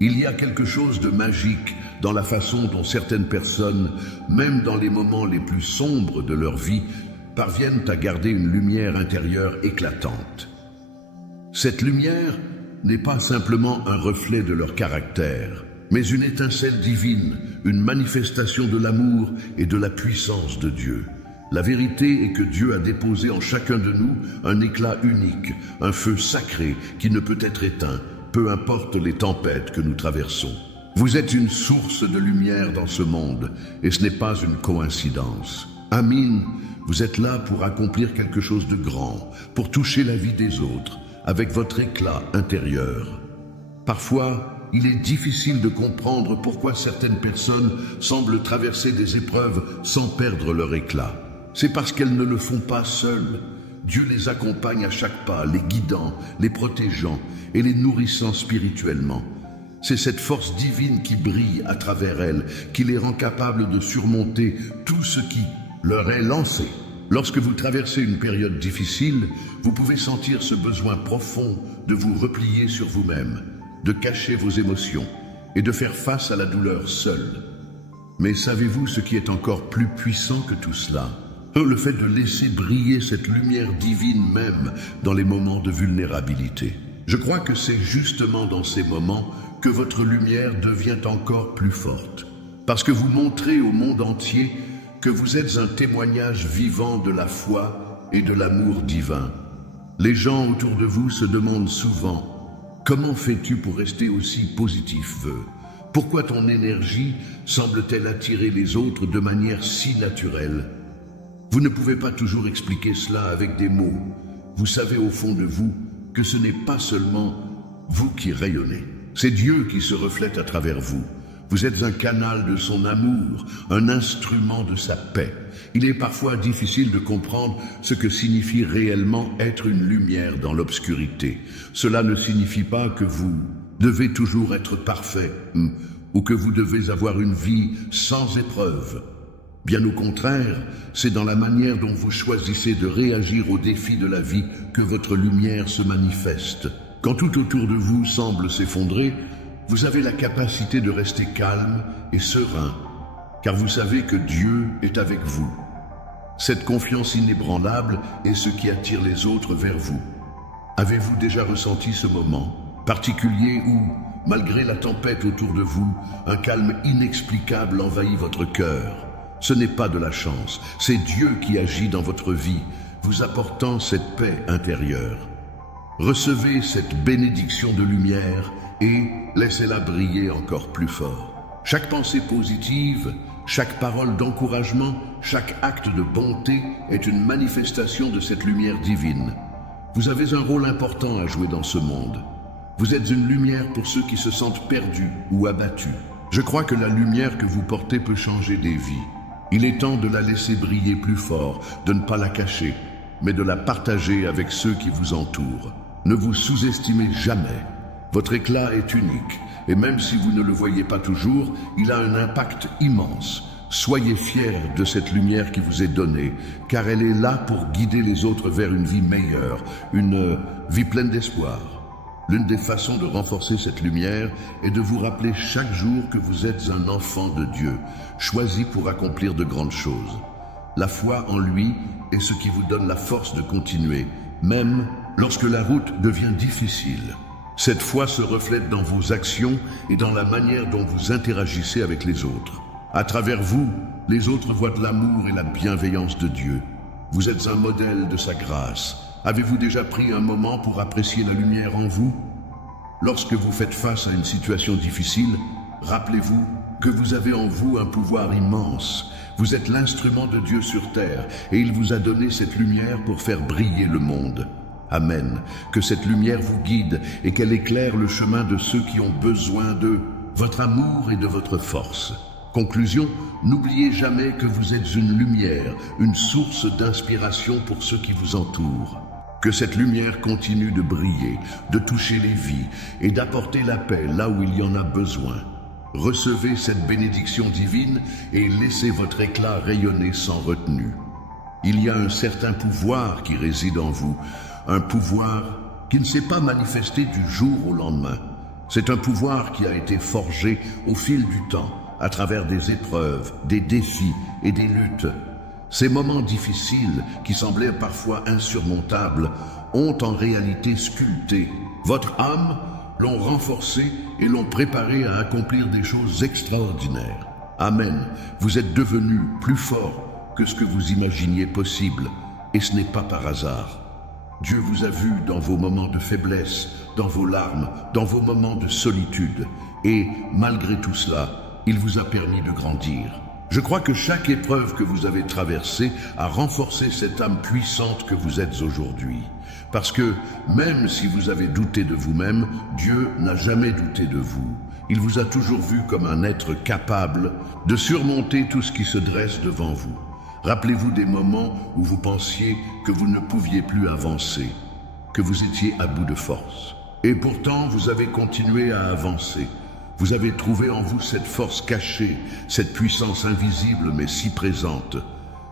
Il y a quelque chose de magique dans la façon dont certaines personnes, même dans les moments les plus sombres de leur vie, parviennent à garder une lumière intérieure éclatante. Cette lumière n'est pas simplement un reflet de leur caractère, mais une étincelle divine, une manifestation de l'amour et de la puissance de Dieu. La vérité est que Dieu a déposé en chacun de nous un éclat unique, un feu sacré qui ne peut être éteint, peu importe les tempêtes que nous traversons. Vous êtes une source de lumière dans ce monde, et ce n'est pas une coïncidence. Amin, vous êtes là pour accomplir quelque chose de grand, pour toucher la vie des autres, avec votre éclat intérieur. Parfois, il est difficile de comprendre pourquoi certaines personnes semblent traverser des épreuves sans perdre leur éclat. C'est parce qu'elles ne le font pas seules. Dieu les accompagne à chaque pas, les guidant, les protégeant et les nourrissant spirituellement. C'est cette force divine qui brille à travers elles, qui les rend capables de surmonter tout ce qui leur est lancé. Lorsque vous traversez une période difficile, vous pouvez sentir ce besoin profond de vous replier sur vous-même, de cacher vos émotions et de faire face à la douleur seul. Mais savez-vous ce qui est encore plus puissant que tout cela? Le fait de laisser briller cette lumière divine même dans les moments de vulnérabilité. Je crois que c'est justement dans ces moments que votre lumière devient encore plus forte. Parce que vous montrez au monde entier que vous êtes un témoignage vivant de la foi et de l'amour divin. Les gens autour de vous se demandent souvent: comment fais-tu pour rester aussi positif? Pourquoi ton énergie semble-t-elle attirer les autres de manière si naturelle? Vous ne pouvez pas toujours expliquer cela avec des mots. Vous savez au fond de vous que ce n'est pas seulement vous qui rayonnez. C'est Dieu qui se reflète à travers vous. Vous êtes un canal de son amour, un instrument de sa paix. Il est parfois difficile de comprendre ce que signifie réellement être une lumière dans l'obscurité. Cela ne signifie pas que vous devez toujours être parfait ou que vous devez avoir une vie sans épreuve. Bien au contraire, c'est dans la manière dont vous choisissez de réagir aux défis de la vie que votre lumière se manifeste. Quand tout autour de vous semble s'effondrer, vous avez la capacité de rester calme et serein, car vous savez que Dieu est avec vous. Cette confiance inébranlable est ce qui attire les autres vers vous. Avez-vous déjà ressenti ce moment particulier où, malgré la tempête autour de vous, un calme inexplicable envahit votre cœur? Ce n'est pas de la chance, c'est Dieu qui agit dans votre vie, vous apportant cette paix intérieure. Recevez cette bénédiction de lumière et laissez-la briller encore plus fort. Chaque pensée positive, chaque parole d'encouragement, chaque acte de bonté est une manifestation de cette lumière divine. Vous avez un rôle important à jouer dans ce monde. Vous êtes une lumière pour ceux qui se sentent perdus ou abattus. Je crois que la lumière que vous portez peut changer des vies. Il est temps de la laisser briller plus fort, de ne pas la cacher, mais de la partager avec ceux qui vous entourent. Ne vous sous-estimez jamais. Votre éclat est unique, et même si vous ne le voyez pas toujours, il a un impact immense. Soyez fiers de cette lumière qui vous est donnée, car elle est là pour guider les autres vers une vie meilleure, une vie pleine d'espoir. L'une des façons de renforcer cette lumière est de vous rappeler chaque jour que vous êtes un enfant de Dieu, choisi pour accomplir de grandes choses. La foi en lui est ce qui vous donne la force de continuer, même lorsque la route devient difficile. Cette foi se reflète dans vos actions et dans la manière dont vous interagissez avec les autres. À travers vous, les autres voient l'amour et la bienveillance de Dieu. Vous êtes un modèle de sa grâce. Avez-vous déjà pris un moment pour apprécier la lumière en vous? Lorsque vous faites face à une situation difficile, rappelez-vous que vous avez en vous un pouvoir immense. Vous êtes l'instrument de Dieu sur terre et il vous a donné cette lumière pour faire briller le monde. Amen. Que cette lumière vous guide et qu'elle éclaire le chemin de ceux qui ont besoin de votre amour et de votre force. Conclusion, n'oubliez jamais que vous êtes une lumière, une source d'inspiration pour ceux qui vous entourent. Que cette lumière continue de briller, de toucher les vies et d'apporter la paix là où il y en a besoin. Recevez cette bénédiction divine et laissez votre éclat rayonner sans retenue. Il y a un certain pouvoir qui réside en vous, un pouvoir qui ne s'est pas manifesté du jour au lendemain. C'est un pouvoir qui a été forgé au fil du temps, à travers des épreuves, des défis et des luttes. Ces moments difficiles, qui semblaient parfois insurmontables, ont en réalité sculpté votre âme, l'ont renforcée et l'ont préparée à accomplir des choses extraordinaires. Amen. Vous êtes devenu plus fort que ce que vous imaginiez possible, et ce n'est pas par hasard. Dieu vous a vu dans vos moments de faiblesse, dans vos larmes, dans vos moments de solitude, et malgré tout cela, il vous a permis de grandir. Je crois que chaque épreuve que vous avez traversée a renforcé cette âme puissante que vous êtes aujourd'hui. Parce que même si vous avez douté de vous-même, Dieu n'a jamais douté de vous. Il vous a toujours vu comme un être capable de surmonter tout ce qui se dresse devant vous. Rappelez-vous des moments où vous pensiez que vous ne pouviez plus avancer, que vous étiez à bout de force. Et pourtant, vous avez continué à avancer. Vous avez trouvé en vous cette force cachée, cette puissance invisible mais si présente.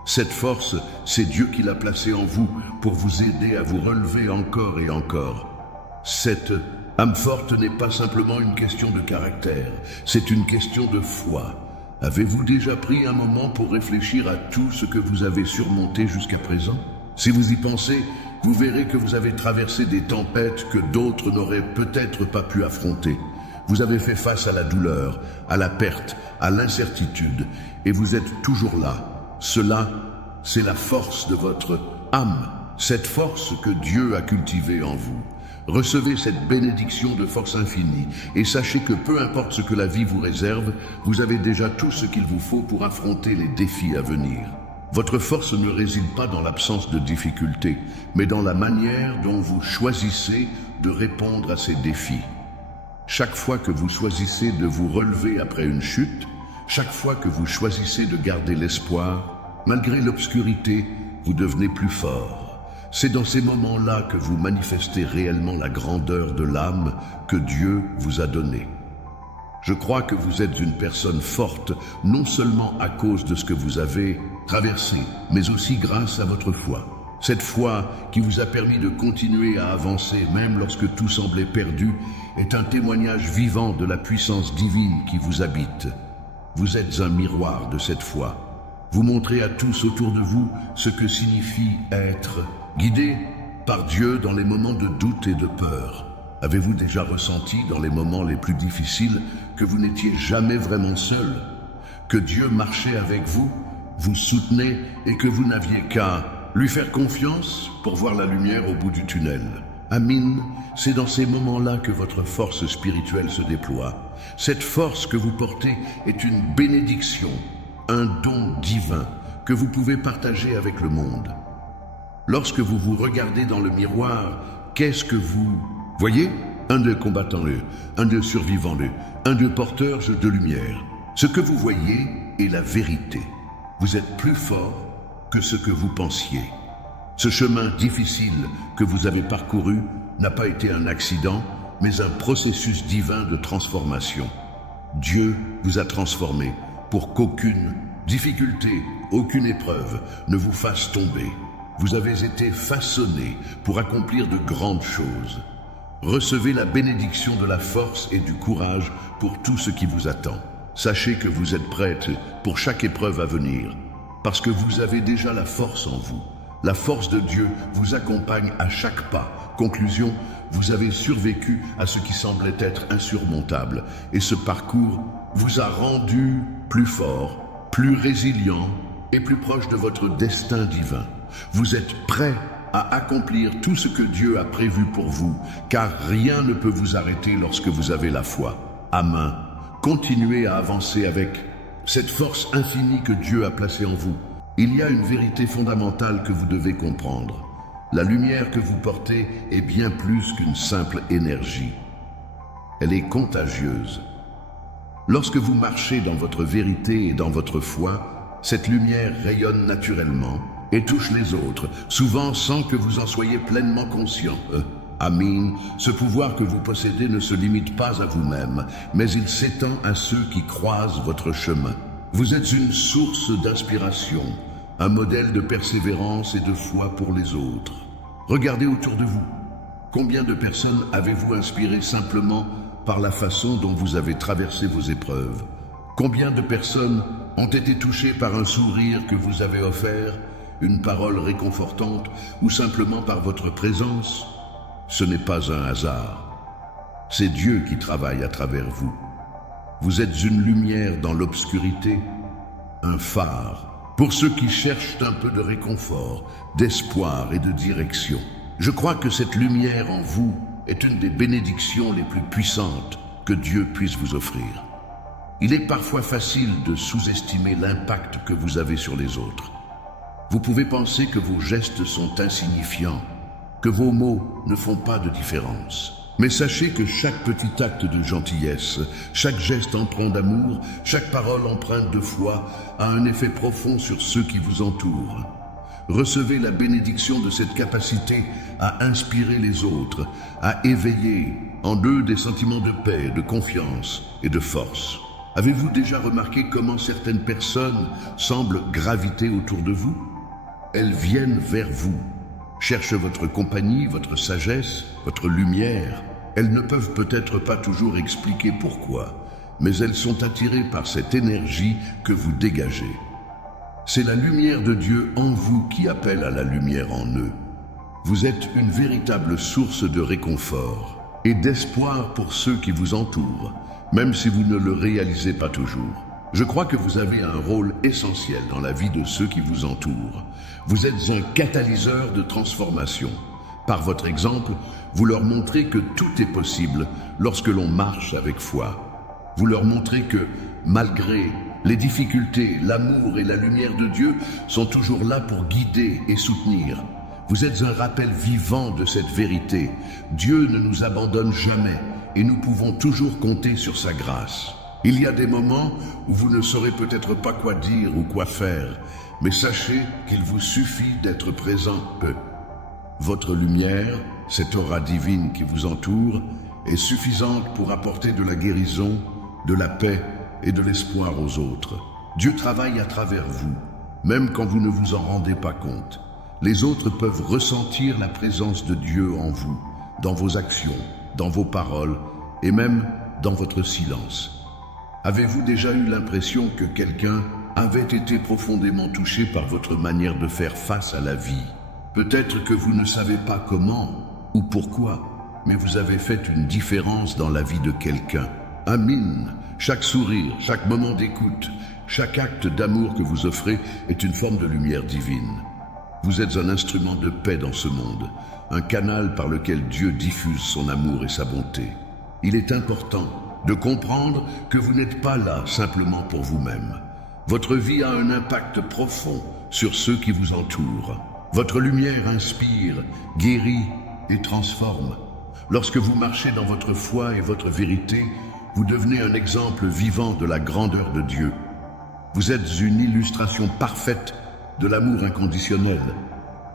Cette force, c'est Dieu qui l'a placée en vous pour vous aider à vous relever encore et encore. Cette âme forte n'est pas simplement une question de caractère, c'est une question de foi. Avez-vous déjà pris un moment pour réfléchir à tout ce que vous avez surmonté jusqu'à présent? Si vous y pensez, vous verrez que vous avez traversé des tempêtes que d'autres n'auraient peut-être pas pu affronter. Vous avez fait face à la douleur, à la perte, à l'incertitude, et vous êtes toujours là. Cela, c'est la force de votre âme, cette force que Dieu a cultivée en vous. Recevez cette bénédiction de force infinie et sachez que peu importe ce que la vie vous réserve, vous avez déjà tout ce qu'il vous faut pour affronter les défis à venir. Votre force ne réside pas dans l'absence de difficultés, mais dans la manière dont vous choisissez de répondre à ces défis. Chaque fois que vous choisissez de vous relever après une chute, chaque fois que vous choisissez de garder l'espoir, malgré l'obscurité, vous devenez plus fort. C'est dans ces moments-là que vous manifestez réellement la grandeur de l'âme que Dieu vous a donnée. Je crois que vous êtes une personne forte, non seulement à cause de ce que vous avez traversé, mais aussi grâce à votre foi. Cette foi qui vous a permis de continuer à avancer même lorsque tout semblait perdu est un témoignage vivant de la puissance divine qui vous habite. Vous êtes un miroir de cette foi. Vous montrez à tous autour de vous ce que signifie être guidé par Dieu dans les moments de doute et de peur. Avez-vous déjà ressenti dans les moments les plus difficiles que vous n'étiez jamais vraiment seul, que Dieu marchait avec vous, vous soutenait et que vous n'aviez qu'à lui faire confiance pour voir la lumière au bout du tunnel? Amin, c'est dans ces moments-là que votre force spirituelle se déploie. Cette force que vous portez est une bénédiction, un don divin que vous pouvez partager avec le monde. Lorsque vous vous regardez dans le miroir, qu'est-ce que vous voyez? Un de combattant-le, un de survivant-le, un de porteur de lumière. Ce que vous voyez est la vérité. Vous êtes plus fort que ce que vous pensiez. Ce chemin difficile que vous avez parcouru n'a pas été un accident, mais un processus divin de transformation. Dieu vous a transformé pour qu'aucune difficulté, aucune épreuve ne vous fasse tomber. Vous avez été façonné pour accomplir de grandes choses. Recevez la bénédiction de la force et du courage pour tout ce qui vous attend. Sachez que vous êtes prête pour chaque épreuve à venir, parce que vous avez déjà la force en vous. La force de Dieu vous accompagne à chaque pas. Conclusion, vous avez survécu à ce qui semblait être insurmontable. Et ce parcours vous a rendu plus fort, plus résilient et plus proche de votre destin divin. Vous êtes prêt à accomplir tout ce que Dieu a prévu pour vous, car rien ne peut vous arrêter lorsque vous avez la foi. Amen. Continuez à avancer avec cette force infinie que Dieu a placée en vous. Il y a une vérité fondamentale que vous devez comprendre. La lumière que vous portez est bien plus qu'une simple énergie. Elle est contagieuse. Lorsque vous marchez dans votre vérité et dans votre foi, cette lumière rayonne naturellement et touche les autres, souvent sans que vous en soyez pleinement conscient. Amin, ce pouvoir que vous possédez ne se limite pas à vous-même, mais il s'étend à ceux qui croisent votre chemin. Vous êtes une source d'inspiration, un modèle de persévérance et de foi pour les autres. Regardez autour de vous. Combien de personnes avez-vous inspiré simplement par la façon dont vous avez traversé vos épreuves. Combien de personnes ont été touchées par un sourire que vous avez offert, une parole réconfortante ou simplement par votre présence? Ce n'est pas un hasard. C'est Dieu qui travaille à travers vous. Vous êtes une lumière dans l'obscurité, un phare pour ceux qui cherchent un peu de réconfort, d'espoir et de direction. Je crois que cette lumière en vous est une des bénédictions les plus puissantes que Dieu puisse vous offrir. Il est parfois facile de sous-estimer l'impact que vous avez sur les autres. Vous pouvez penser que vos gestes sont insignifiants, que vos mots ne font pas de différence. Mais sachez que chaque petit acte de gentillesse, chaque geste empreint d'amour, chaque parole empreinte de foi a un effet profond sur ceux qui vous entourent. Recevez la bénédiction de cette capacité à inspirer les autres, à éveiller en eux des sentiments de paix, de confiance et de force. Avez-vous déjà remarqué comment certaines personnes semblent graviter autour de vous? Elles viennent vers vous, cherchent votre compagnie, votre sagesse, votre lumière. Elles ne peuvent peut-être pas toujours expliquer pourquoi, mais elles sont attirées par cette énergie que vous dégagez. C'est la lumière de Dieu en vous qui appelle à la lumière en eux. Vous êtes une véritable source de réconfort et d'espoir pour ceux qui vous entourent, même si vous ne le réalisez pas toujours. Je crois que vous avez un rôle essentiel dans la vie de ceux qui vous entourent. Vous êtes un catalyseur de transformation. Par votre exemple, vous leur montrez que tout est possible lorsque l'on marche avec foi. Vous leur montrez que, malgré les difficultés, l'amour et la lumière de Dieu sont toujours là pour guider et soutenir. Vous êtes un rappel vivant de cette vérité. Dieu ne nous abandonne jamais et nous pouvons toujours compter sur sa grâce. Il y a des moments où vous ne saurez peut-être pas quoi dire ou quoi faire, mais sachez qu'il vous suffit d'être présent peu. Votre lumière, cette aura divine qui vous entoure, est suffisante pour apporter de la guérison, de la paix et de l'espoir aux autres. Dieu travaille à travers vous, même quand vous ne vous en rendez pas compte. Les autres peuvent ressentir la présence de Dieu en vous, dans vos actions, dans vos paroles et même dans votre silence. Avez-vous déjà eu l'impression que quelqu'un avait été profondément touché par votre manière de faire face à la vie? Peut-être que vous ne savez pas comment ou pourquoi, mais vous avez fait une différence dans la vie de quelqu'un. Amin. Chaque sourire, chaque moment d'écoute, chaque acte d'amour que vous offrez est une forme de lumière divine. Vous êtes un instrument de paix dans ce monde, un canal par lequel Dieu diffuse son amour et sa bonté. Il est important de comprendre que vous n'êtes pas là simplement pour vous-même. Votre vie a un impact profond sur ceux qui vous entourent. Votre lumière inspire, guérit et transforme. Lorsque vous marchez dans votre foi et votre vérité, vous devenez un exemple vivant de la grandeur de Dieu. Vous êtes une illustration parfaite de l'amour inconditionnel.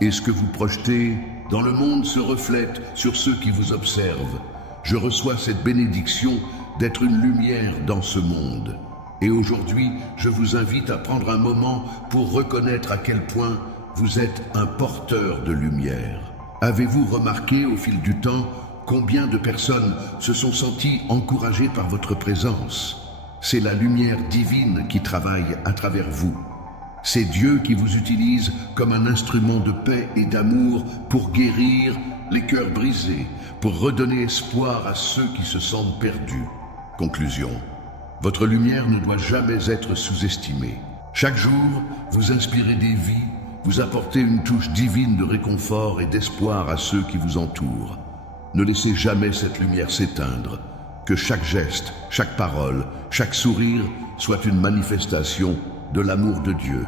Et ce que vous projetez dans le monde se reflète sur ceux qui vous observent. Je reçois cette bénédiction d'être une lumière dans ce monde. Et aujourd'hui, je vous invite à prendre un moment pour reconnaître à quel point vous êtes un porteur de lumière. Avez-vous remarqué au fil du temps combien de personnes se sont senties encouragées par votre présence? C'est la lumière divine qui travaille à travers vous. C'est Dieu qui vous utilise comme un instrument de paix et d'amour pour guérir les cœurs brisés, pour redonner espoir à ceux qui se sentent perdus. Conclusion. Votre lumière ne doit jamais être sous-estimée. Chaque jour, vous inspirez des vies, vous apportez une touche divine de réconfort et d'espoir à ceux qui vous entourent. Ne laissez jamais cette lumière s'éteindre. Que chaque geste, chaque parole, chaque sourire soit une manifestation de l'amour de Dieu.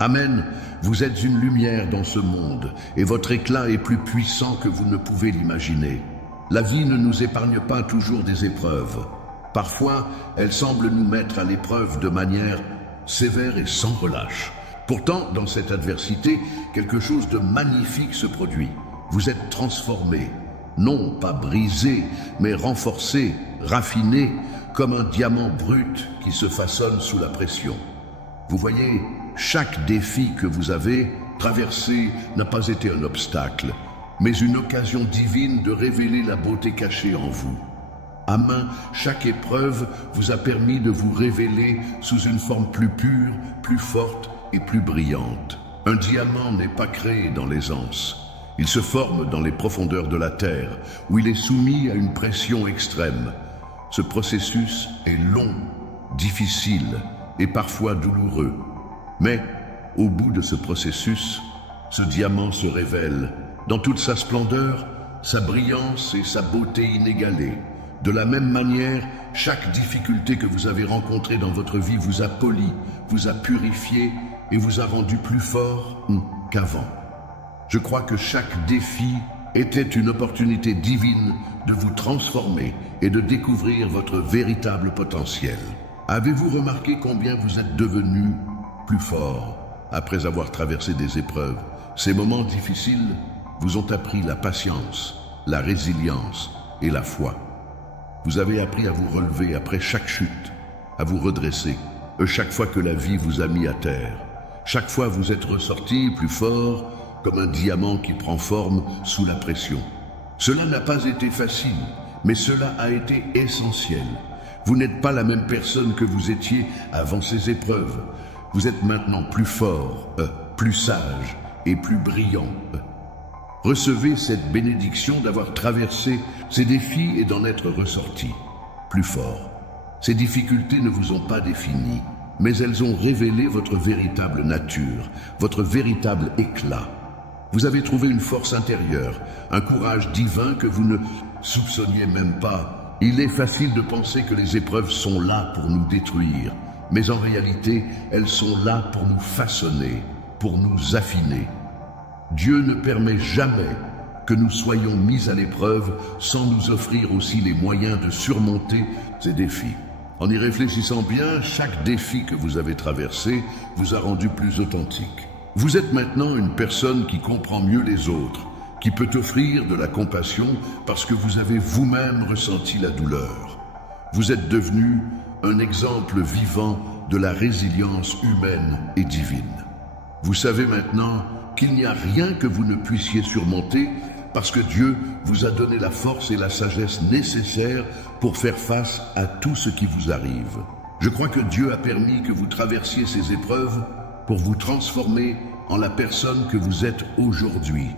Amen. Vous êtes une lumière dans ce monde et votre éclat est plus puissant que vous ne pouvez l'imaginer. La vie ne nous épargne pas toujours des épreuves. Parfois, elle semble nous mettre à l'épreuve de manière sévère et sans relâche. Pourtant, dans cette adversité, quelque chose de magnifique se produit. Vous êtes transformé, non pas brisé, mais renforcé, raffiné, comme un diamant brut qui se façonne sous la pression. Vous voyez, chaque défi que vous avez traversé n'a pas été un obstacle, mais une occasion divine de révéler la beauté cachée en vous. À main, chaque épreuve vous a permis de vous révéler sous une forme plus pure, plus forte et plus brillante. Un diamant n'est pas créé dans l'aisance. Il se forme dans les profondeurs de la terre, où il est soumis à une pression extrême. Ce processus est long, difficile et parfois douloureux. Mais, au bout de ce processus, ce diamant se révèle dans toute sa splendeur, sa brillance et sa beauté inégalée. De la même manière, chaque difficulté que vous avez rencontrée dans votre vie vous a poli, vous a purifié et vous a rendu plus fort qu'avant. Je crois que chaque défi était une opportunité divine de vous transformer et de découvrir votre véritable potentiel. Avez-vous remarqué combien vous êtes devenu plus fort après avoir traversé des épreuves? Ces moments difficiles vous ont appris la patience, la résilience et la foi. Vous avez appris à vous relever après chaque chute, à vous redresser, chaque fois que la vie vous a mis à terre. Chaque fois vous êtes ressorti plus fort, comme un diamant qui prend forme sous la pression. Cela n'a pas été facile, mais cela a été essentiel. Vous n'êtes pas la même personne que vous étiez avant ces épreuves. Vous êtes maintenant plus fort, plus sage et plus brillant. Recevez cette bénédiction d'avoir traversé ces défis et d'en être ressorti plus fort. Ces difficultés ne vous ont pas défini, mais elles ont révélé votre véritable nature, votre véritable éclat. Vous avez trouvé une force intérieure, un courage divin que vous ne soupçonniez même pas. Il est facile de penser que les épreuves sont là pour nous détruire, mais en réalité, elles sont là pour nous façonner, pour nous affiner. Dieu ne permet jamais que nous soyons mis à l'épreuve sans nous offrir aussi les moyens de surmonter ces défis. En y réfléchissant bien, chaque défi que vous avez traversé vous a rendu plus authentique. Vous êtes maintenant une personne qui comprend mieux les autres, qui peut offrir de la compassion parce que vous avez vous-même ressenti la douleur. Vous êtes devenu un exemple vivant de la résilience humaine et divine. Vous savez maintenant qu'il n'y a rien que vous ne puissiez surmonter parce que Dieu vous a donné la force et la sagesse nécessaires pour faire face à tout ce qui vous arrive. Je crois que Dieu a permis que vous traversiez ces épreuves pour vous transformer en la personne que vous êtes aujourd'hui.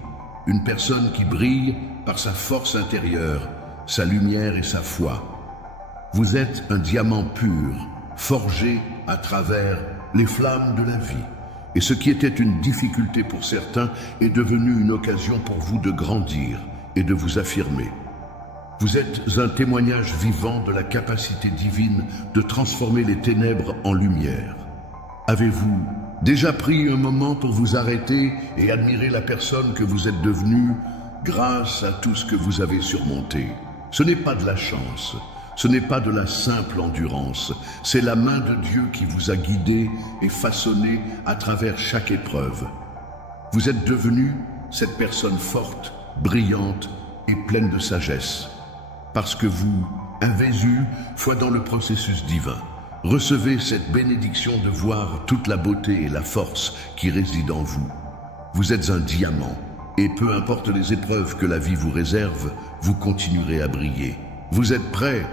Une personne qui brille par sa force intérieure, sa lumière et sa foi. Vous êtes un diamant pur, forgé à travers les flammes de la vie. Et ce qui était une difficulté pour certains est devenu une occasion pour vous de grandir et de vous affirmer. Vous êtes un témoignage vivant de la capacité divine de transformer les ténèbres en lumière. Avez-vous déjà pris un moment pour vous arrêter et admirer la personne que vous êtes devenue grâce à tout ce que vous avez surmonté? Ce n'est pas de la chance. Ce n'est pas de la simple endurance, c'est la main de Dieu qui vous a guidé et façonné à travers chaque épreuve. Vous êtes devenu cette personne forte, brillante et pleine de sagesse. Parce que vous avez eu foi dans le processus divin. Recevez cette bénédiction de voir toute la beauté et la force qui résident en vous. Vous êtes un diamant et peu importe les épreuves que la vie vous réserve, vous continuerez à briller. Vous êtes prêts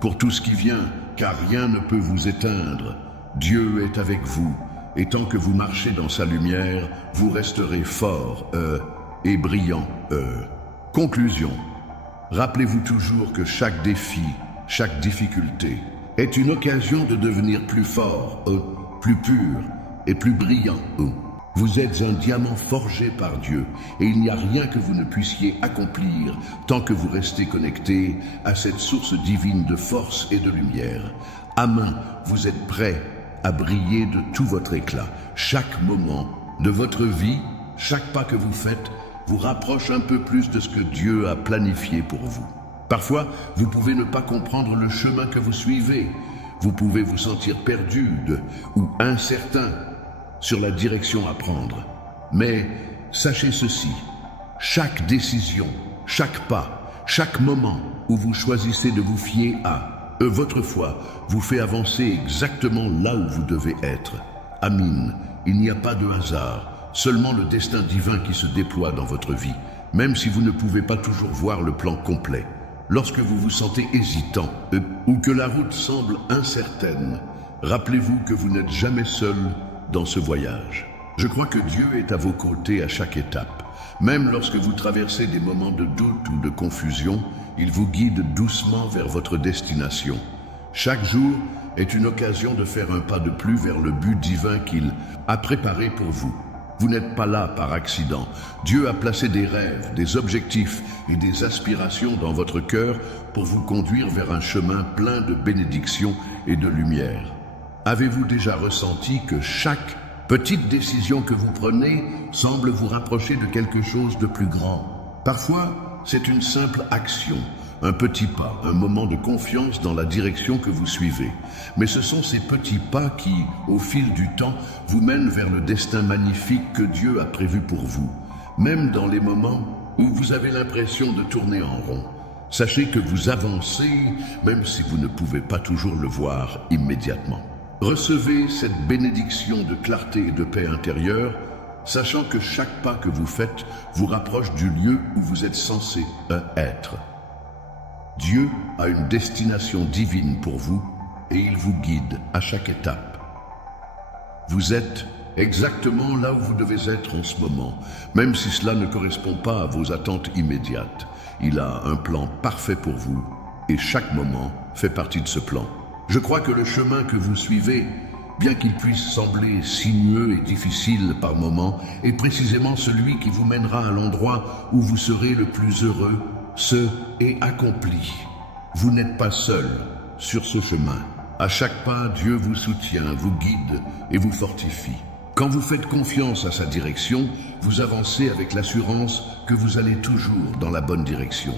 pour tout ce qui vient, car rien ne peut vous éteindre. Dieu est avec vous, et tant que vous marchez dans sa lumière, vous resterez fort et brillant. Conclusion. Rappelez-vous toujours que chaque défi, chaque difficulté est une occasion de devenir plus fort, plus pur et plus brillant. Vous êtes un diamant forgé par Dieu et il n'y a rien que vous ne puissiez accomplir tant que vous restez connecté à cette source divine de force et de lumière. À main, vous êtes prêt à briller de tout votre éclat. Chaque moment de votre vie, chaque pas que vous faites, vous rapproche un peu plus de ce que Dieu a planifié pour vous. Parfois, vous pouvez ne pas comprendre le chemin que vous suivez. Vous pouvez vous sentir perdu ou incertain sur la direction à prendre. Mais sachez ceci, chaque décision, chaque pas, chaque moment où vous choisissez de vous fier à votre foi vous fait avancer exactement là où vous devez être. Amin. Il n'y a pas de hasard, seulement le destin divin qui se déploie dans votre vie, même si vous ne pouvez pas toujours voir le plan complet. lorsque vous vous sentez hésitant ou que la route semble incertaine, rappelez-vous que vous n'êtes jamais seul dans ce voyage. Je crois que Dieu est à vos côtés à chaque étape. Même lorsque vous traversez des moments de doute ou de confusion, il vous guide doucement vers votre destination. Chaque jour est une occasion de faire un pas de plus vers le but divin qu'il a préparé pour vous. Vous n'êtes pas là par accident. Dieu a placé des rêves, des objectifs et des aspirations dans votre cœur pour vous conduire vers un chemin plein de bénédictions et de lumière. Avez-vous déjà ressenti que chaque petite décision que vous prenez semble vous rapprocher de quelque chose de plus grand? Parfois, c'est une simple action, un petit pas, un moment de confiance dans la direction que vous suivez. Mais ce sont ces petits pas qui, au fil du temps, vous mènent vers le destin magnifique que Dieu a prévu pour vous. Même dans les moments où vous avez l'impression de tourner en rond, sachez que vous avancez, même si vous ne pouvez pas toujours le voir immédiatement. Recevez cette bénédiction de clarté et de paix intérieure, sachant que chaque pas que vous faites vous rapproche du lieu où vous êtes censé être. Dieu a une destination divine pour vous et il vous guide à chaque étape. Vous êtes exactement là où vous devez être en ce moment, même si cela ne correspond pas à vos attentes immédiates. Il a un plan parfait pour vous et chaque moment fait partie de ce plan. Je crois que le chemin que vous suivez, bien qu'il puisse sembler sinueux et difficile par moments, est précisément celui qui vous mènera à l'endroit où vous serez le plus heureux, et accompli. Vous n'êtes pas seul sur ce chemin. À chaque pas, Dieu vous soutient, vous guide et vous fortifie. Quand vous faites confiance à sa direction, vous avancez avec l'assurance que vous allez toujours dans la bonne direction.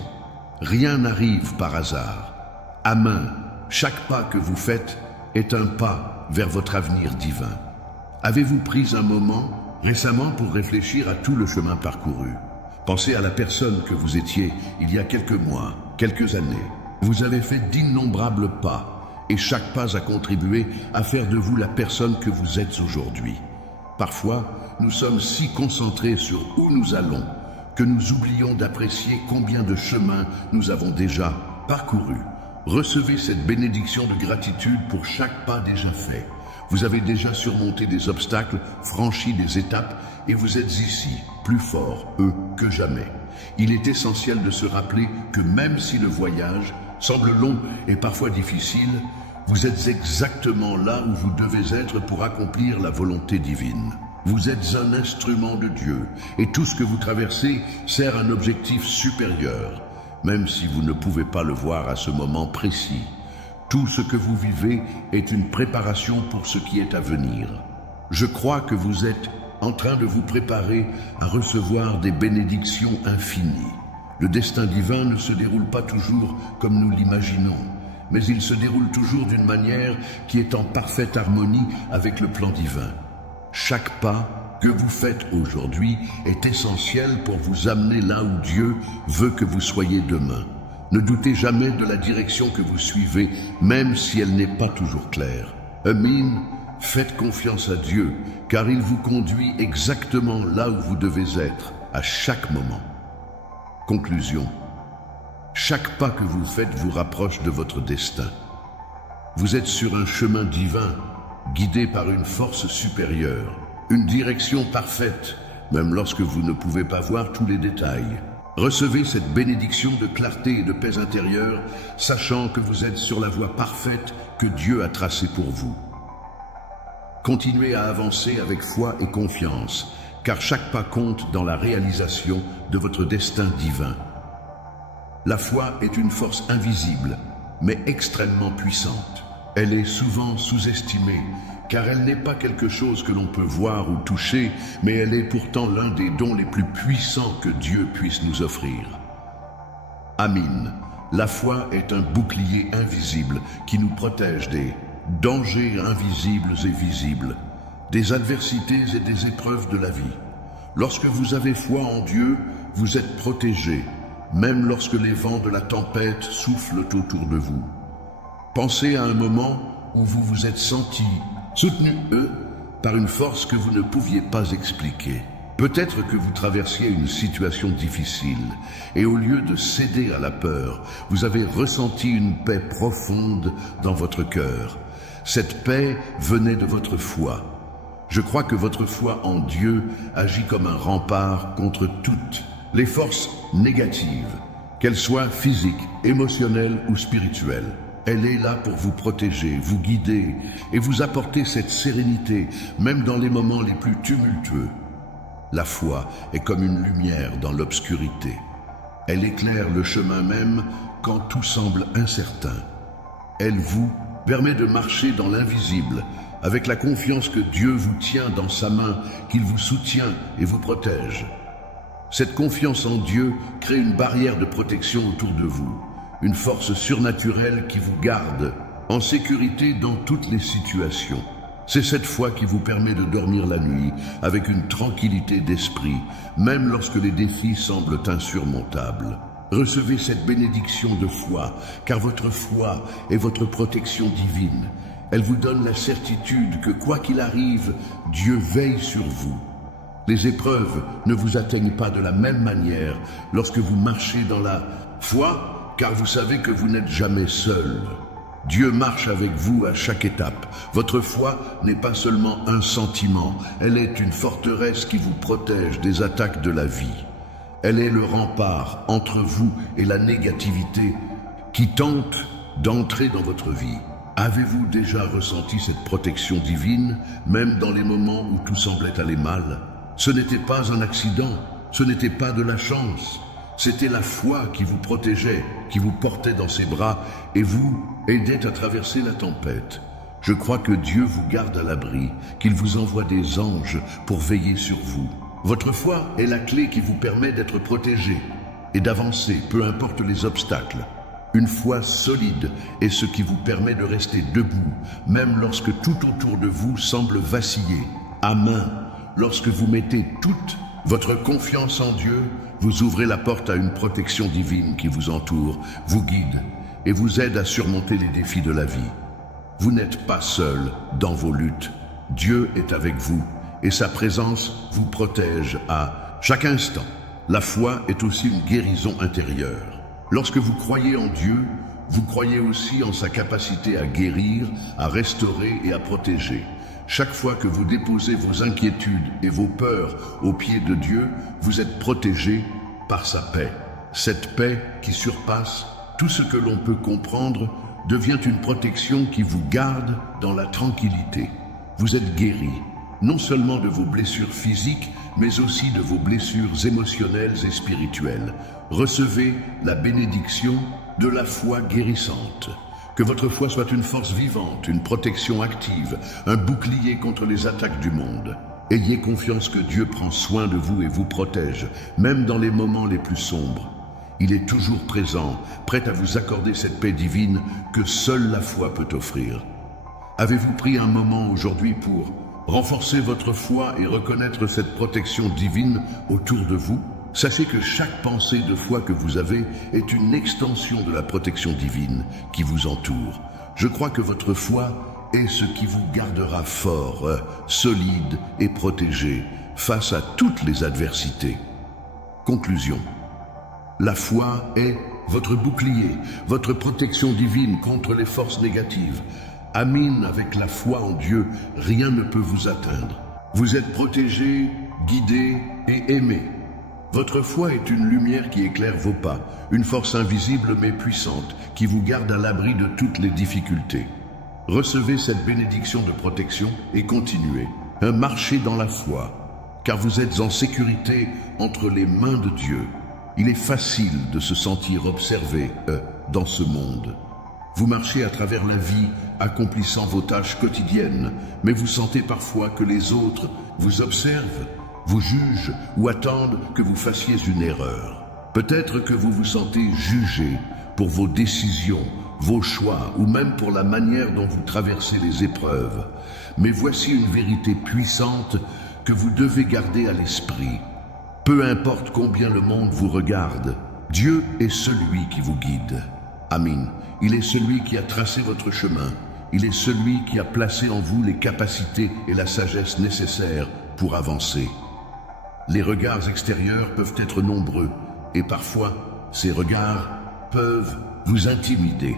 Rien n'arrive par hasard. À main, chaque pas que vous faites est un pas vers votre avenir divin. Avez-vous pris un moment récemment pour réfléchir à tout le chemin parcouru? Pensez à la personne que vous étiez il y a quelques mois, quelques années. Vous avez fait d'innombrables pas et chaque pas a contribué à faire de vous la personne que vous êtes aujourd'hui. Parfois, nous sommes si concentrés sur où nous allons que nous oublions d'apprécier combien de chemins nous avons déjà parcourus. Recevez cette bénédiction de gratitude pour chaque pas déjà fait. Vous avez déjà surmonté des obstacles, franchi des étapes et vous êtes ici, plus forts, que jamais. Il est essentiel de se rappeler que même si le voyage semble long et parfois difficile, vous êtes exactement là où vous devez être pour accomplir la volonté divine. Vous êtes un instrument de Dieu et tout ce que vous traversez sert un objectif supérieur, même si vous ne pouvez pas le voir à ce moment précis. Tout ce que vous vivez est une préparation pour ce qui est à venir. Je crois que vous êtes en train de vous préparer à recevoir des bénédictions infinies. Le destin divin ne se déroule pas toujours comme nous l'imaginons, mais il se déroule toujours d'une manière qui est en parfaite harmonie avec le plan divin. Chaque pas que vous faites aujourd'hui est essentiel pour vous amener là où Dieu veut que vous soyez demain. Ne doutez jamais de la direction que vous suivez, même si elle n'est pas toujours claire. Amen. Faites confiance à Dieu, car il vous conduit exactement là où vous devez être, à chaque moment. Conclusion. Chaque pas que vous faites vous rapproche de votre destin. Vous êtes sur un chemin divin, guidé par une force supérieure, une direction parfaite, même lorsque vous ne pouvez pas voir tous les détails. Recevez cette bénédiction de clarté et de paix intérieure, sachant que vous êtes sur la voie parfaite que Dieu a tracée pour vous. Continuez à avancer avec foi et confiance, car chaque pas compte dans la réalisation de votre destin divin. La foi est une force invisible, mais extrêmement puissante. Elle est souvent sous-estimée, car elle n'est pas quelque chose que l'on peut voir ou toucher, mais elle est pourtant l'un des dons les plus puissants que Dieu puisse nous offrir. Amen. La foi est un bouclier invisible qui nous protège des dangers invisibles et visibles, des adversités et des épreuves de la vie. Lorsque vous avez foi en Dieu, vous êtes protégés, même lorsque les vents de la tempête soufflent autour de vous. Pensez à un moment où vous vous êtes senti soutenu, par une force que vous ne pouviez pas expliquer. Peut-être que vous traversiez une situation difficile et au lieu de céder à la peur, vous avez ressenti une paix profonde dans votre cœur. Cette paix venait de votre foi. Je crois que votre foi en Dieu agit comme un rempart contre toutes les forces négatives, qu'elles soient physiques, émotionnelles ou spirituelles. Elle est là pour vous protéger, vous guider et vous apporter cette sérénité, même dans les moments les plus tumultueux. La foi est comme une lumière dans l'obscurité. Elle éclaire le chemin même quand tout semble incertain. Elle vous permet de marcher dans l'invisible, avec la confiance que Dieu vous tient dans sa main, qu'il vous soutient et vous protège. Cette confiance en Dieu crée une barrière de protection autour de vous, une force surnaturelle qui vous garde en sécurité dans toutes les situations. C'est cette foi qui vous permet de dormir la nuit avec une tranquillité d'esprit, même lorsque les défis semblent insurmontables. Recevez cette bénédiction de foi, car votre foi est votre protection divine. Elle vous donne la certitude que quoi qu'il arrive, Dieu veille sur vous. Les épreuves ne vous atteignent pas de la même manière lorsque vous marchez dans la foi, car vous savez que vous n'êtes jamais seul. Dieu marche avec vous à chaque étape. Votre foi n'est pas seulement un sentiment, elle est une forteresse qui vous protège des attaques de la vie. Elle est le rempart entre vous et la négativité qui tente d'entrer dans votre vie. Avez-vous déjà ressenti cette protection divine, même dans les moments où tout semblait aller mal? Ce n'était pas un accident, ce n'était pas de la chance. C'était la foi qui vous protégeait, qui vous portait dans ses bras et vous aidait à traverser la tempête. Je crois que Dieu vous garde à l'abri, qu'il vous envoie des anges pour veiller sur vous. Votre foi est la clé qui vous permet d'être protégé et d'avancer, peu importe les obstacles. Une foi solide est ce qui vous permet de rester debout, même lorsque tout autour de vous semble vaciller. À main, lorsque vous mettez toute votre confiance en Dieu, vous ouvrez la porte à une protection divine qui vous entoure, vous guide et vous aide à surmonter les défis de la vie. Vous n'êtes pas seul dans vos luttes. Dieu est avec vous et sa présence vous protège à chaque instant. La foi est aussi une guérison intérieure. Lorsque vous croyez en Dieu, vous croyez aussi en sa capacité à guérir, à restaurer et à protéger. Chaque fois que vous déposez vos inquiétudes et vos peurs aux pieds de Dieu, vous êtes protégé par sa paix. Cette paix qui surpasse tout ce que l'on peut comprendre devient une protection qui vous garde dans la tranquillité. Vous êtes guéri, non seulement de vos blessures physiques, mais aussi de vos blessures émotionnelles et spirituelles. Recevez la bénédiction de la foi guérissante. Que votre foi soit une force vivante, une protection active, un bouclier contre les attaques du monde. Ayez confiance que Dieu prend soin de vous et vous protège, même dans les moments les plus sombres. Il est toujours présent, prêt à vous accorder cette paix divine que seule la foi peut offrir. Avez-vous pris un moment aujourd'hui pour renforcer votre foi et reconnaître cette protection divine autour de vous? Sachez que chaque pensée de foi que vous avez est une extension de la protection divine qui vous entoure. Je crois que votre foi est ce qui vous gardera fort, solide et protégé face à toutes les adversités. Conclusion. La foi est votre bouclier, votre protection divine contre les forces négatives. Amin, avec la foi en Dieu, rien ne peut vous atteindre. Vous êtes protégé, guidé et aimé. Votre foi est une lumière qui éclaire vos pas, une force invisible mais puissante qui vous garde à l'abri de toutes les difficultés. Recevez cette bénédiction de protection et continuez un marché dans la foi, car vous êtes en sécurité entre les mains de Dieu. Il est facile de se sentir observé dans ce monde. Vous marchez à travers la vie, accomplissant vos tâches quotidiennes, mais vous sentez parfois que les autres vous observent, vous jugent ou attendent que vous fassiez une erreur. Peut-être que vous vous sentez jugé pour vos décisions, vos choix ou même pour la manière dont vous traversez les épreuves. Mais voici une vérité puissante que vous devez garder à l'esprit. Peu importe combien le monde vous regarde, Dieu est celui qui vous guide. Amin. Il est celui qui a tracé votre chemin. Il est celui qui a placé en vous les capacités et la sagesse nécessaires pour avancer. Les regards extérieurs peuvent être nombreux et parfois, ces regards peuvent vous intimider.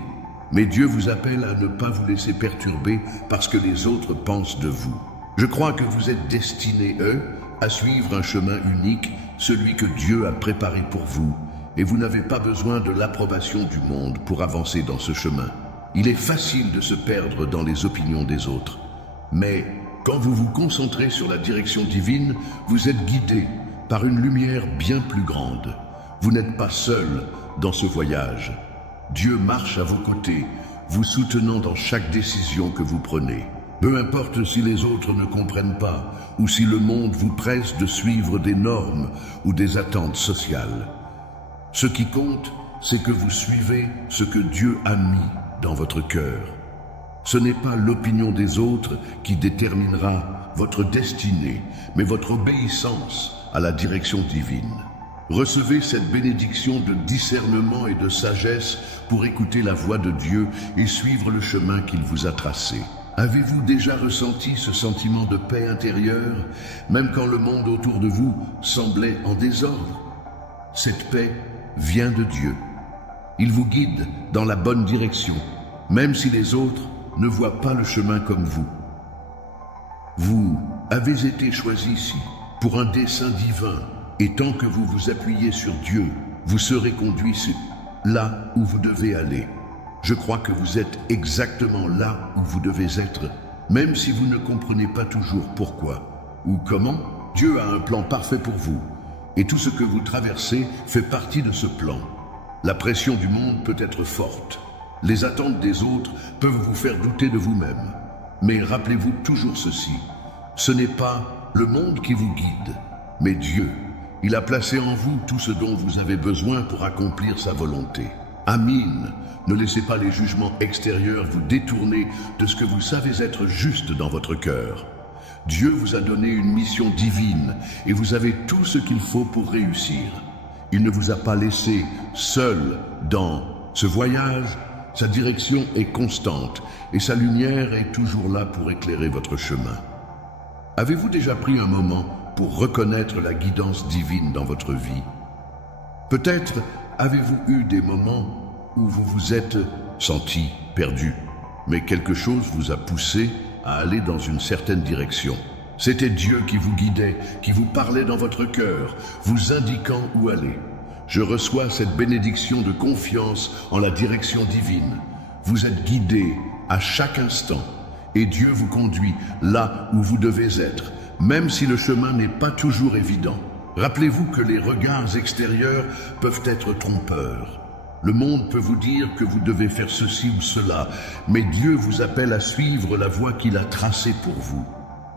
Mais Dieu vous appelle à ne pas vous laisser perturber par ce que les autres pensent de vous. Je crois que vous êtes destinés, à suivre un chemin unique, celui que Dieu a préparé pour vous, et vous n'avez pas besoin de l'approbation du monde pour avancer dans ce chemin. Il est facile de se perdre dans les opinions des autres, mais quand vous vous concentrez sur la direction divine, vous êtes guidé par une lumière bien plus grande. Vous n'êtes pas seul dans ce voyage. Dieu marche à vos côtés, vous soutenant dans chaque décision que vous prenez. Peu importe si les autres ne comprennent pas ou si le monde vous presse de suivre des normes ou des attentes sociales. Ce qui compte, c'est que vous suivez ce que Dieu a mis dans votre cœur. Ce n'est pas l'opinion des autres qui déterminera votre destinée, mais votre obéissance à la direction divine. Recevez cette bénédiction de discernement et de sagesse pour écouter la voix de Dieu et suivre le chemin qu'il vous a tracé. Avez-vous déjà ressenti ce sentiment de paix intérieure, même quand le monde autour de vous semblait en désordre? Cette paix vient de Dieu. Il vous guide dans la bonne direction, même si les autres ne voient pas le chemin comme vous. Vous avez été choisi ici pour un dessein divin, et tant que vous vous appuyez sur Dieu, vous serez conduit là où vous devez aller. Je crois que vous êtes exactement là où vous devez être, même si vous ne comprenez pas toujours pourquoi ou comment. Dieu a un plan parfait pour vous, et tout ce que vous traversez fait partie de ce plan. La pression du monde peut être forte. Les attentes des autres peuvent vous faire douter de vous-même. Mais rappelez-vous toujours ceci, ce n'est pas le monde qui vous guide, mais Dieu. Il a placé en vous tout ce dont vous avez besoin pour accomplir sa volonté. Amin. Ne laissez pas les jugements extérieurs vous détourner de ce que vous savez être juste dans votre cœur. Dieu vous a donné une mission divine et vous avez tout ce qu'il faut pour réussir. Il ne vous a pas laissé seul dans ce voyage. Sa direction est constante et sa lumière est toujours là pour éclairer votre chemin. Avez-vous déjà pris un moment pour reconnaître la guidance divine dans votre vie? Peut-être avez-vous eu des moments où vous vous êtes senti perdu, mais quelque chose vous a poussé à aller dans une certaine direction. C'était Dieu qui vous guidait, qui vous parlait dans votre cœur, vous indiquant où aller. Je reçois cette bénédiction de confiance en la direction divine. Vous êtes guidé à chaque instant et Dieu vous conduit là où vous devez être, même si le chemin n'est pas toujours évident. Rappelez-vous que les regards extérieurs peuvent être trompeurs. Le monde peut vous dire que vous devez faire ceci ou cela, mais Dieu vous appelle à suivre la voie qu'il a tracée pour vous.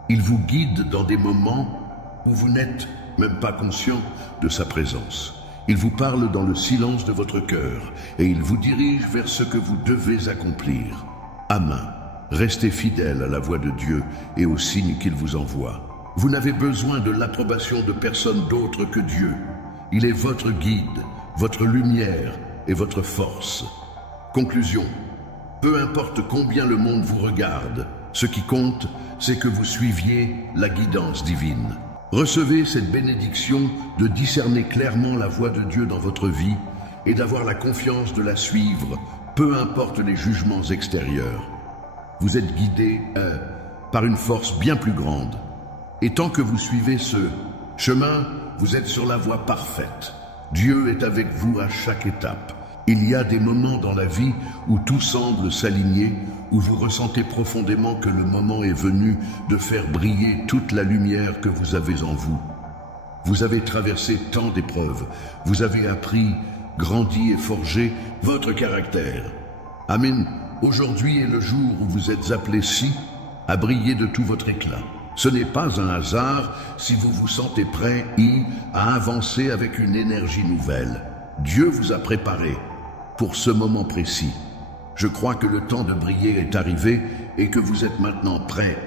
Il vous guide dans des moments où vous n'êtes même pas conscient de sa présence. Il vous parle dans le silence de votre cœur et il vous dirige vers ce que vous devez accomplir. Amen. Restez fidèle à la voix de Dieu et aux signes qu'il vous envoie. Vous n'avez besoin de l'approbation de personne d'autre que Dieu. Il est votre guide, votre lumière et votre force. Conclusion. Peu importe combien le monde vous regarde, ce qui compte, c'est que vous suiviez la guidance divine. Recevez cette bénédiction de discerner clairement la voix de Dieu dans votre vie et d'avoir la confiance de la suivre, peu importe les jugements extérieurs. Vous êtes guidé par une force bien plus grande. Et tant que vous suivez ce chemin, vous êtes sur la voie parfaite. Dieu est avec vous à chaque étape. Il y a des moments dans la vie où tout semble s'aligner, où vous ressentez profondément que le moment est venu de faire briller toute la lumière que vous avez en vous. Vous avez traversé tant d'épreuves, vous avez appris, grandi et forgé votre caractère. Amen. Aujourd'hui est le jour où vous êtes appelés à briller de tout votre éclat. Ce n'est pas un hasard si vous vous sentez prêt à avancer avec une énergie nouvelle. Dieu vous a préparé pour ce moment précis. Je crois que le temps de briller est arrivé et que vous êtes maintenant prêts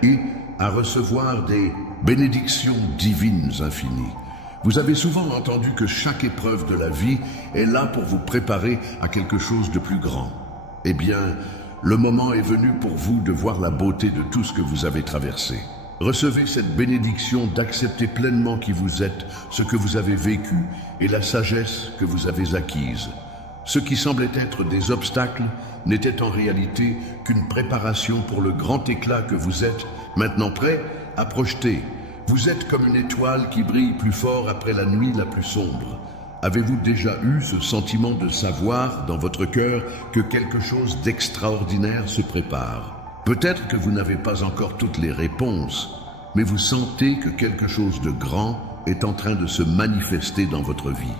à recevoir des bénédictions divines infinies. Vous avez souvent entendu que chaque épreuve de la vie est là pour vous préparer à quelque chose de plus grand. Eh bien, le moment est venu pour vous de voir la beauté de tout ce que vous avez traversé. Recevez cette bénédiction d'accepter pleinement qui vous êtes, ce que vous avez vécu et la sagesse que vous avez acquise. Ce qui semblait être des obstacles n'était en réalité qu'une préparation pour le grand éclat que vous êtes, maintenant prêt à projeter. Vous êtes comme une étoile qui brille plus fort après la nuit la plus sombre. Avez-vous déjà eu ce sentiment de savoir dans votre cœur que quelque chose d'extraordinaire se prépare? Peut-être que vous n'avez pas encore toutes les réponses, mais vous sentez que quelque chose de grand est en train de se manifester dans votre vie.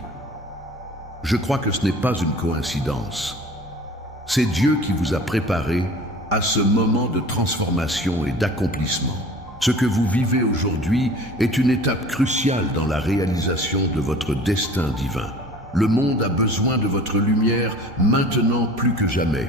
Je crois que ce n'est pas une coïncidence. C'est Dieu qui vous a préparé à ce moment de transformation et d'accomplissement. Ce que vous vivez aujourd'hui est une étape cruciale dans la réalisation de votre destin divin. Le monde a besoin de votre lumière maintenant plus que jamais.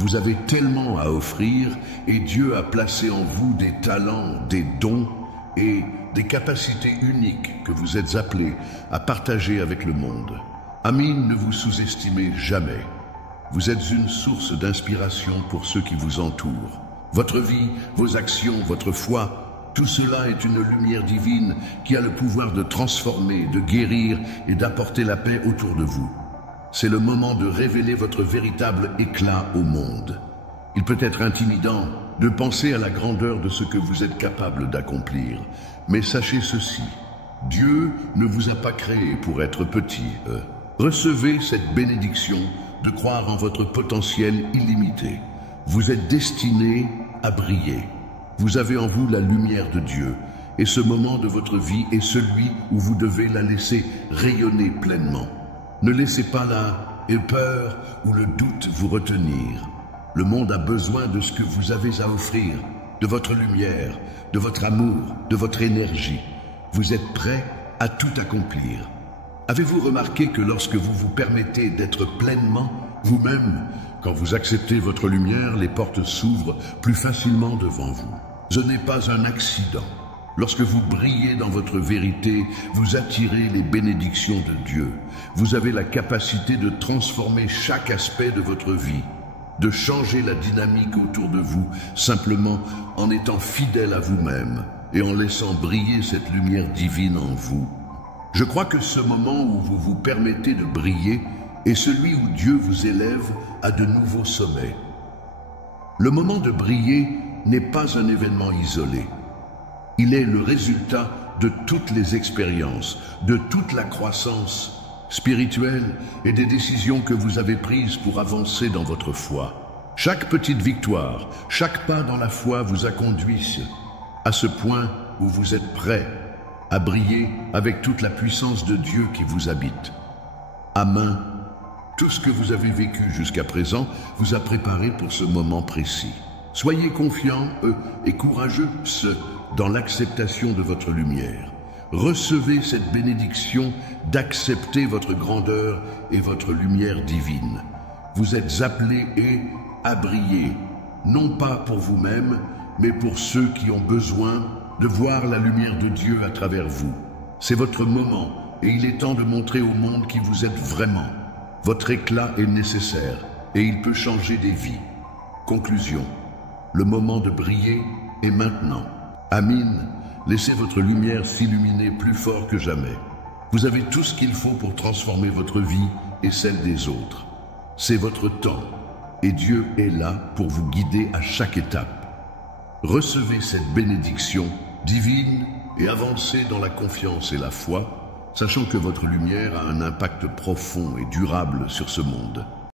Vous avez tellement à offrir et Dieu a placé en vous des talents, des dons et des capacités uniques que vous êtes appelés à partager avec le monde. Amis, ne vous sous-estimez jamais. Vous êtes une source d'inspiration pour ceux qui vous entourent. Votre vie, vos actions, votre foi, tout cela est une lumière divine qui a le pouvoir de transformer, de guérir et d'apporter la paix autour de vous. C'est le moment de révéler votre véritable éclat au monde. Il peut être intimidant de penser à la grandeur de ce que vous êtes capable d'accomplir. Mais sachez ceci, Dieu ne vous a pas créé pour être petit. Recevez cette bénédiction de croire en votre potentiel illimité. Vous êtes destiné à briller. Vous avez en vous la lumière de Dieu, et ce moment de votre vie est celui où vous devez la laisser rayonner pleinement. Ne laissez pas la peur ou le doute vous retenir. Le monde a besoin de ce que vous avez à offrir, de votre lumière, de votre amour, de votre énergie. Vous êtes prêt à tout accomplir. Avez-vous remarqué que lorsque vous vous permettez d'être pleinement vous-même, quand vous acceptez votre lumière, les portes s'ouvrent plus facilement devant vous? Ce n'est pas un accident. Lorsque vous brillez dans votre vérité, vous attirez les bénédictions de Dieu. Vous avez la capacité de transformer chaque aspect de votre vie, de changer la dynamique autour de vous, simplement en étant fidèle à vous-même et en laissant briller cette lumière divine en vous. Je crois que ce moment où vous vous permettez de briller est celui où Dieu vous élève à de nouveaux sommets. Le moment de briller n'est pas un événement isolé. Il est le résultat de toutes les expériences, de toute la croissance spirituelle et des décisions que vous avez prises pour avancer dans votre foi. Chaque petite victoire, chaque pas dans la foi vous a conduit à ce point où vous êtes prêt à briller avec toute la puissance de Dieu qui vous habite. Amen. Tout ce que vous avez vécu jusqu'à présent vous a préparé pour ce moment précis. Soyez confiants et courageux dans l'acceptation de votre lumière. Recevez cette bénédiction d'accepter votre grandeur et votre lumière divine. Vous êtes appelés à briller, non pas pour vous-même, mais pour ceux qui ont besoin de voir la lumière de Dieu à travers vous. C'est votre moment et il est temps de montrer au monde qui vous êtes vraiment. Votre éclat est nécessaire et il peut changer des vies. Conclusion. Le moment de briller est maintenant. Amin. Laissez votre lumière s'illuminer plus fort que jamais. Vous avez tout ce qu'il faut pour transformer votre vie et celle des autres. C'est votre temps et Dieu est là pour vous guider à chaque étape. Recevez cette bénédiction divine et avancez dans la confiance et la foi, sachant que votre lumière a un impact profond et durable sur ce monde.